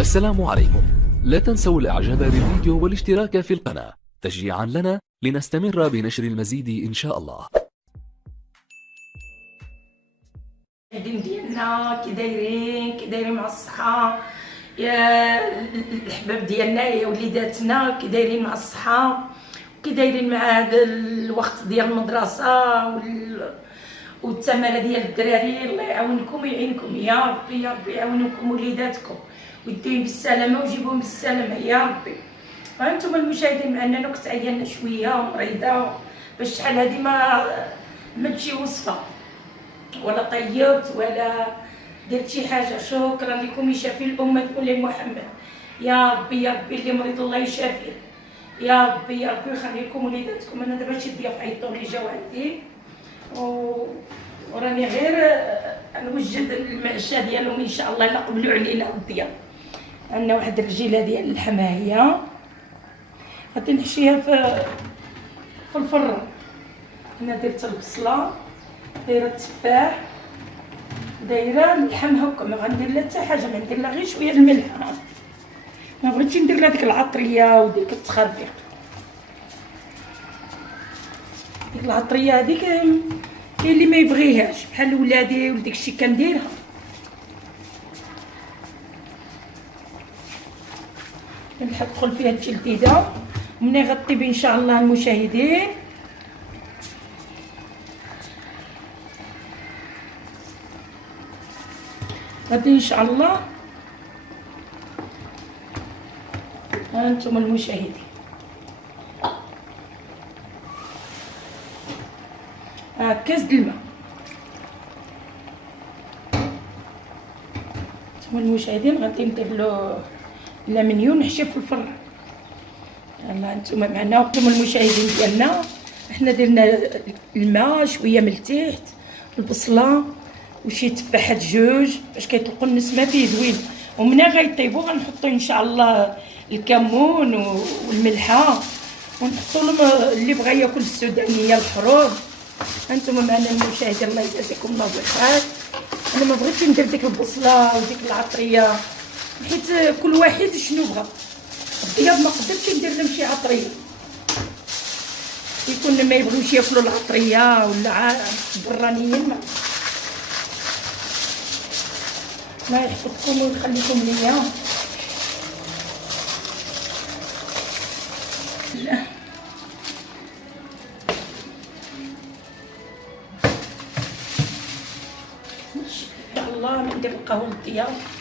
السلام عليكم. لا تنسوا الاعجاب بالفيديو والاشتراك في القناة تشجيعا لنا لنستمر بنشر المزيد ان شاء الله. المشاهدين ديالنا كي دايرين مع الصحة يا الحباب ديالنا يا وليداتنا كي دايرين مع الصحة وكي دايرين مع هذا الوقت ديال المدرسة والتمارة ديال الدراري. الله يعاونكم ويعينكم يا ربي، يا ربي يعاونكم وليداتكم ويديهم بالسلامة ويجيبوهم بالسلامة يا ربي. وانتم المشاهدين معنا كنت عيانة شوية مريضة باش شحال هادي ما تجي وصفة ولا طيبت ولا درت شي حاجه. شكرا لكم يشافي الامه كل محمد يا ربي، يا ربي اللي مريض الله يشافيه يا ربي، يا ربي يخلي لكم وليداتكم. انا دابا شي ضياف عيطوا لي جاو عندي وراني غير نوجد المعشه ديالهم ان شاء الله الا قبلوا علينا الضياف. عندنا واحد الرجيله ديال الحمايه غادي نحشيها في الفرن. انا درت البصله، دايره التفاح، دايره اللحم هكا، ما غندير لا حتى حاجه، ما ندير لا غير شويه الملح. ما بغيتش ندير لا ديك العطريه وديك التخربيق. ديك العطريه هذيك كاين اللي ما يبغيهاش بحال ولادي وديك الشيء كنديرها. نحط فيها التلتيده ومني غطيب ان شاء الله المشاهدين. غادي ان شاء الله هانتوما المشاهدين كاس د الماء. هانتوما المشاهدين غادي ندير له لامنيون نحشيه في الفرن. يلا هانتوما معنا وانتم المشاهدين ديالنا. حنا درنا الماء شويه من التحت البصله وشي تفاحات جوج باش كيطلقوا النسمه فيه زوين. ومنين غيطيبوا غنحطوا ان شاء الله الكمون والملحه ونحطوا لهم اللي بغى ياكل السودانيه الحروب. انتم معنا المشاهدين الله يجازيكم الله بخير. انا ما بغيتش ندير ديك البصله وديك العطريه حيت كل واحد شنو بغى. الضياف ما قدرتش ندير لهم شي عطريه، يكون ما يبغيوش ياكلوا العطريه ولا برانيين ما يحفظكم ويخليكم ليا. الله ندير القهوه للضياف.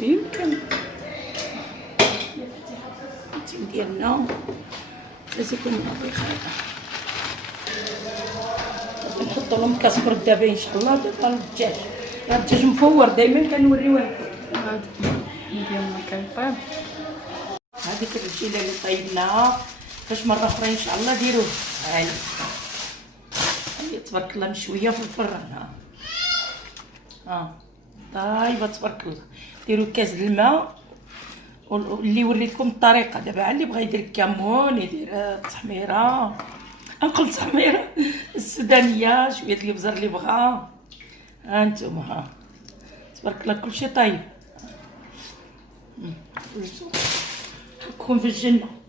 يمكن ديالنا لازم يكون نظيف. نحط لهم كاس برد دابا ان شاء الله. دابا الدجاج مفور دائما كنوريوه لكم ديالنا كيطيب. هذيك الرجيله اللي طيبناها باش مره اخرى ان شاء الله ديروه. هاي تبارك الله مشويه في الفرن. طايبه تبارك الله. ديروا كاس د الماء واللي وريتكم الطريقه. دابا اللي بغى يدير الكمون يدير التحميره، نقول التحميره السودانيه، شويه الابزار اللي بغا. هانتوما تبارك الله كلشي طيب. حكم في الجنه.